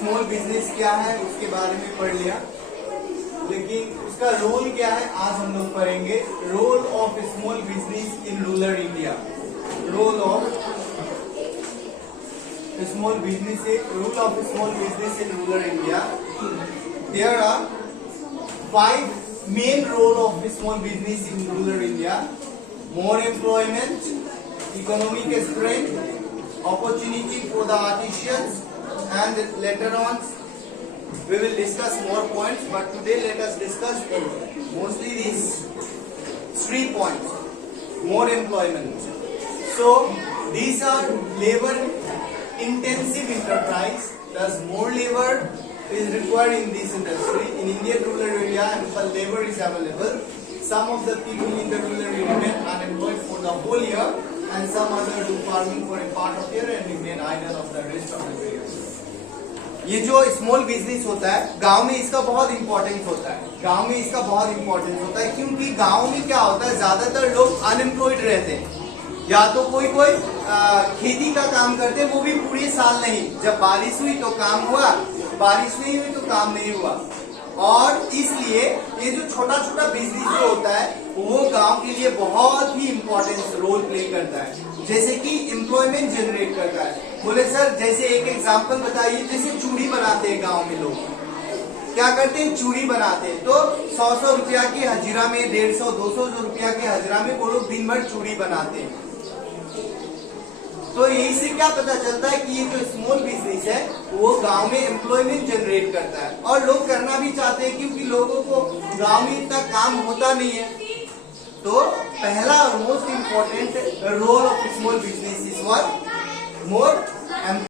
Small business क्या है उसके बारे में पढ़ लिया, लेकिन उसका रोल क्या है आज हम लोग पढ़ेंगे। Role of small business in rural India. Role of small business in rural India. There are 5 main role of small business in rural India: more employment, economic strength, opportunity for the artisans, and later on we will discuss more points, but today let us discuss mostly these 3 points. More employment. So these are labor intensive enterprise, thus more labor is required in this industry. In Indian rural area, ample labor is available. Some of the people in the rural area remain unemployed for the whole year, and some others do farming for a part of year and remain idle of the rest of the year. ये जो small business होता है गांव में इसका बहुत importance होता है। गांव में इसका बहुत इंपॉर्टेंस होता है क्योंकि गांव में क्या होता है, ज्यादातर लोग अनएम्प्लॉयड रहते हैं, या तो कोई खेती का काम करते हैं, वो भी पूरे साल नहीं। जब बारिश हुई तो काम हुआ, बारिश नहीं हुई तो काम नहीं हुआ। और इसलिए ये जो छोटा छोटा बिजनेस जो होता है वो गांव के लिए बहुत ही इंपॉर्टेंट रोल प्ले करता है, जैसे कि एम्प्लॉयमेंट जनरेट करता है। बोले सर जैसे एक एग्जांपल बताइए, जैसे चूड़ी बनाते हैं गांव में लोग, क्या करते हैं, चूड़ी बनाते हैं तो 100 रुपया की हजीरा में, 150-200 रुपया के हजीरा में वो लोग दिन भर चूड़ी बनाते हैं। तो यही से क्या पता चलता है कि ये जो स्मॉल बिजनेस है वो गांव में एम्प्लॉयमेंट जनरेट करता है, और लोग करना भी चाहते हैं क्योंकि लोगों को गांव में इतना काम होता नहीं है। तो पहला और most important role of small business is what? More